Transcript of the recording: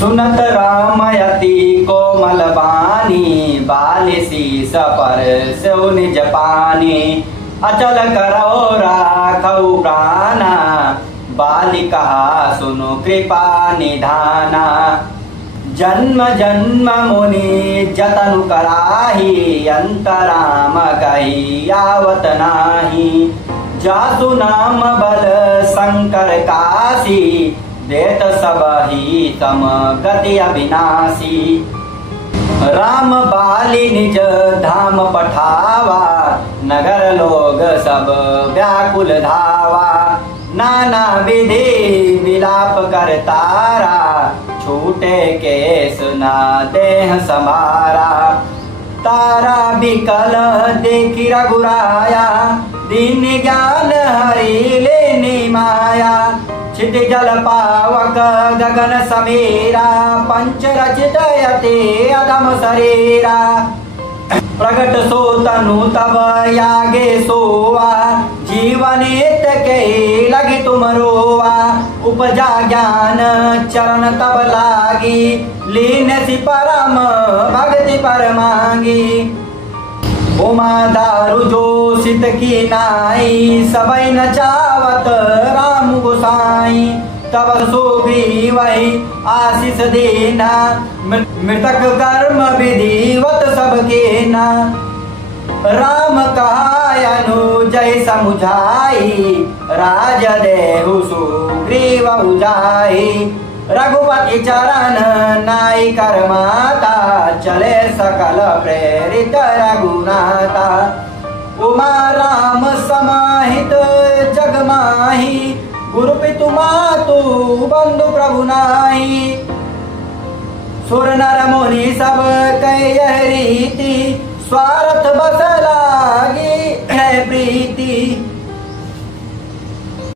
सुनत रामयति कोमल बानी, बाली शीस पर सेउ निज पानी। अचल करो राखऊ प्राणा, बाली कहा सुनु कृपा निधाना। जन्म जन्म मुनि जतनु कराही, अंतराम कही आवत नाही। जासु नाम बल शंकर काशी, देत सब ही तम गति अविनाशी। राम बाली निज धाम पठावा, नगर लोग सब व्याकुल धावा। नाना विधि विलाप कर तारा, छूटे केस ना देह समारा। तारा बिकल देखी रघुराया, दीन ज्ञान हरि लेनी माया। छित जल पावक गगन समीरा, पंच रचित यति अधम शरीरा। प्रगट सो तनु तब यागे सोवा, जीवनेत के लगी तुम रोवा। उपजा ज्ञान चरण तब लागी, लीन सी परम भक्ति पर मांगी। उमा दारु जो सित की नाई, सबई न चावत राम गोसाई। तब सोगी वही आशीष देना, मृतक कर्म विधिवत सबके ना। राम कहा अनुजय समुझाई, राज देहु सुग्रीव उजाई। रघुपति चरण नाई कर माता, चले सकल प्रेरित रघुनाथा। उमा राम समाहित जग माही, गुरु पितु मातु बंधु प्रभु नाई। सुर नर मुनि सब कह यह रीति, स्वार्थ बस लागी है प्रीति।